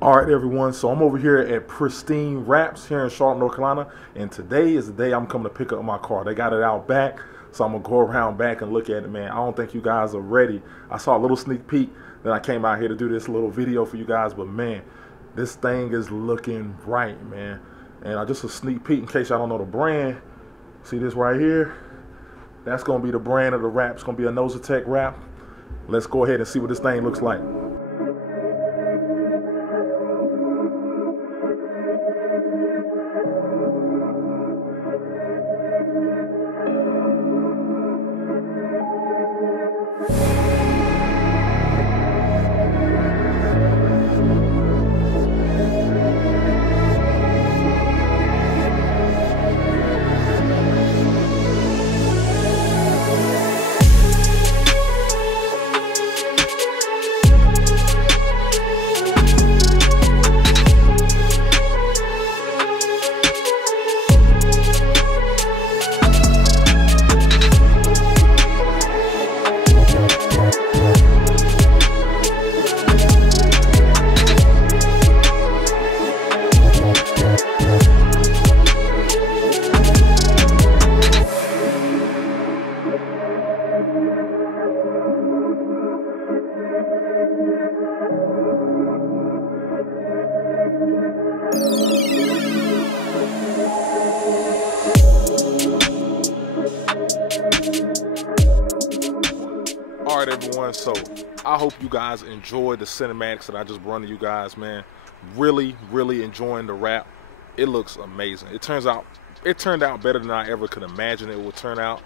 All right, everyone. So I'm over here at Pristine Wraps here in Charlotte, North Carolina, and today is the day I'm coming to pick up my car. They got it out back, so I'm gonna go around back and look at it, man. I don't think you guys are ready. I saw a little sneak peek, then I came out here to do this little video for you guys, but man, this thing is looking right, man. And just a sneak peek in case y'all don't know the brand. See this right here? That's gonna be the brand of the wrap. It's gonna be a Inozetek wrap. Let's go ahead and see what this thing looks like. All right, everyone, so I hope you guys enjoyed the cinematics that I just brought to you guys, man. Really enjoying the wrap. It looks amazing. It turned out better than I ever could imagine it would turn out,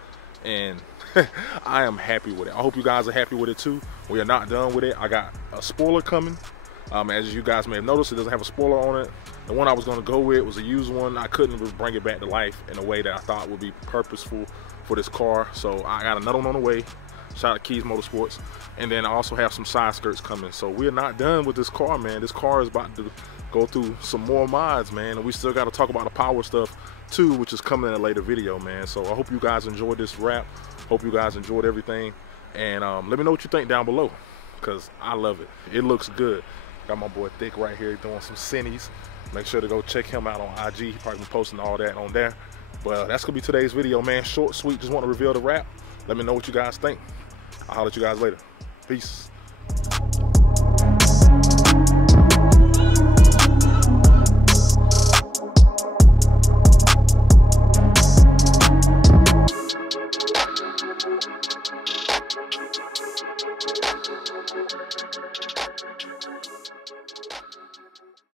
and I am happy with it. I hope you guys are happy with it too. We are not done with it. I got a spoiler coming. As you guys may have noticed, it doesn't have a spoiler on it. The one I was going to go with was a used one. I couldn't bring it back to life in a way that I thought would be purposeful for this car, so I got another one on the way. Shout out to Keys Motorsports. And then I also have some side skirts coming. So we're not done with this car, man. This car is about to go through some more mods, man. And we still got to talk about the power stuff too, which is coming in a later video, man. So I hope you guys enjoyed this wrap. Hope you guys enjoyed everything. And let me know what you think down below, because I love it. It looks good. Got my boy Thick right here doing some cineys. Make sure to go check him out on IG. He probably been posting all that on there. But that's going to be today's video, man. Short, sweet. Just want to reveal the wrap. Let me know what you guys think. I'll holler at you guys later. Peace.